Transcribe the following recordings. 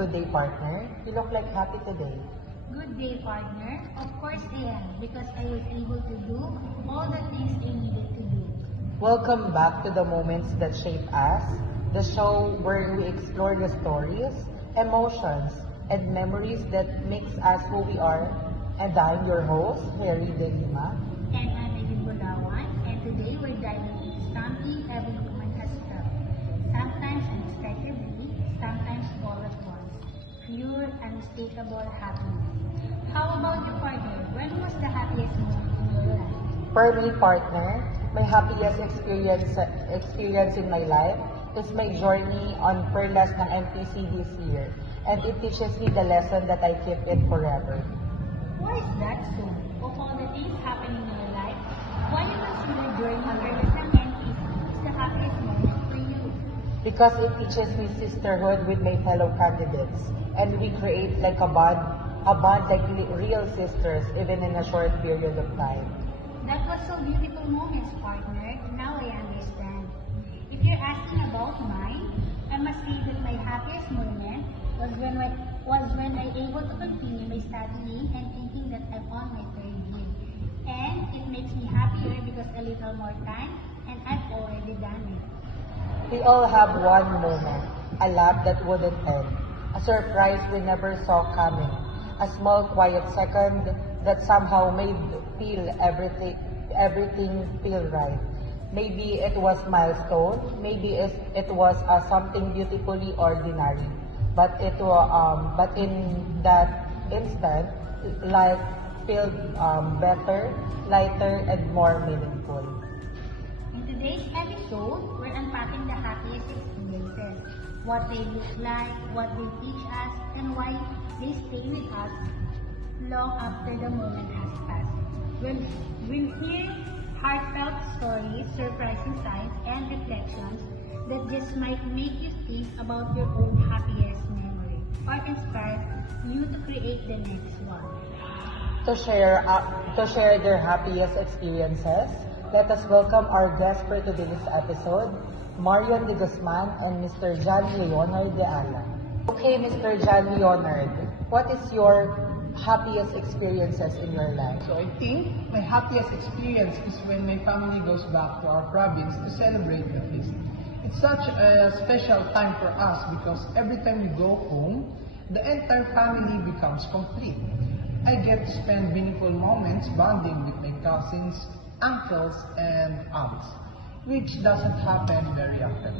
Good day, partner. You look like happy today. Good day, partner. Of course I am, because I was able to do all the things I needed to do. Welcome back to the Moments That Shape Us, the show where we explore the stories, emotions, and memories that makes us who we are. And I'm your host, Harry De Lima. And I'm Edith Bulawan, and today we're diving into something every woman has felt. Sometimes unexpectedly, sometimes all at once. Pure, unmistakable happiness. How about you, partner? When was the happiest moment in your life? For me, partner, my happiest experience in my life is my journey on Perlas ng MPC this year. And it teaches me the lesson that I keep it forever. Why is that so? Of all the things happening in your life, why you consider joining Perlas ng MPC is the happiest moment for you? Because it teaches me sisterhood with my fellow candidates. And we create like a bond like real sisters even in a short period of time. That was so beautiful moments, partner. Now I understand. If you're asking about mine, I must say that my happiest moment was when I able to continue my studying and thinking that I'm on my third year. And it makes me happier because a little more time and I've already done it. We all have one moment, a laugh that wouldn't end, a surprise we never saw coming, a small quiet second that somehow made everything feel right. Maybe it was milestone, maybe it was something beautifully ordinary, but in that instant, life felt better, lighter, and more meaningful. In today's episode, we're unpacking the happiest experiences, what they look like, what they teach us, and why they stay with us long after the moment has passed. We'll hear heartfelt stories, surprising signs, and reflections that just might make you think about your own happiest memory or inspire you to create the next one. To share their happiest experiences, let us welcome our guests for today's episode, Marion de Guzman and Mr. John Leonard de Ala. Okay, Mr. John Leonard, what is your happiest experiences in your life? So I think my happiest experience is when my family goes back to our province to celebrate the feast. It's such a special time for us because every time we go home, the entire family becomes complete. I get to spend meaningful moments bonding with my cousins, uncles, and aunts, which doesn't happen very often.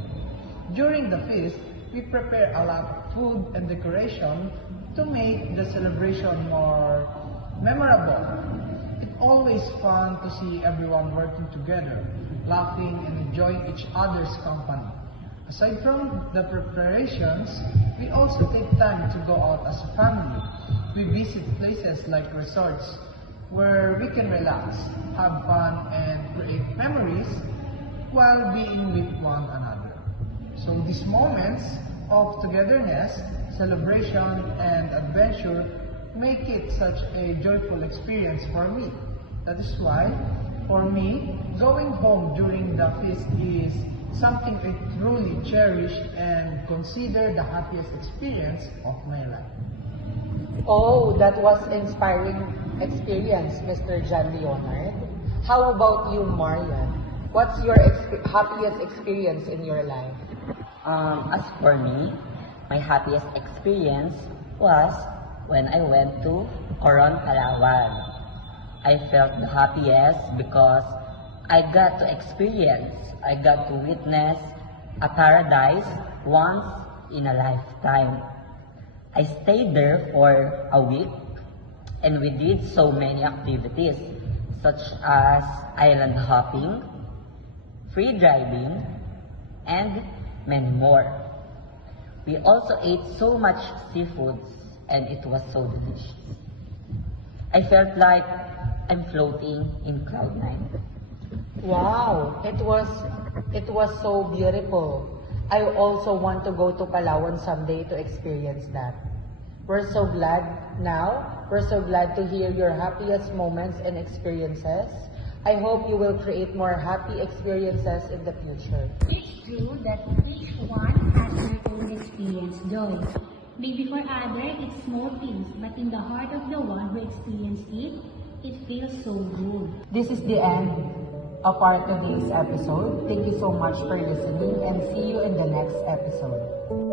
During the feast, we prepare a lot of food and decoration to make the celebration more memorable. It's always fun to see everyone working together, laughing and enjoying each other's company. Aside from the preparations, we also take time to go out as a family. We visit places like resorts where we can relax, have fun, and create memories while being with one another. So these moments of togetherness, celebration, and adventure make it such a joyful experience for me. That is why, for me, going home during the feast is something I truly cherish and consider the happiest experience of my life. Oh, that was inspiring experience, Mr. John Leonard. How about you, Marian? What's your happiest experience in your life? As for me, my happiest experience was when I went to Coron, Palawan. I felt the happiest because I got to witness a paradise once in a lifetime. I stayed there for a week and we did so many activities such as island hopping, free driving, and many more. We also ate so much seafoods and it was so delicious. I felt like I'm floating in cloud nine. Wow, it was so beautiful. I also want to go to Palawan someday to experience that. We're so glad to hear your happiest moments and experiences. I hope you will create more happy experiences in the future. It's true that each one has their own experience, Joy. Maybe for others, it's small things, but in the heart of the one who experienced it, it feels so good. This is the end of our today's episode. Thank you so much for listening and see you in the next episode.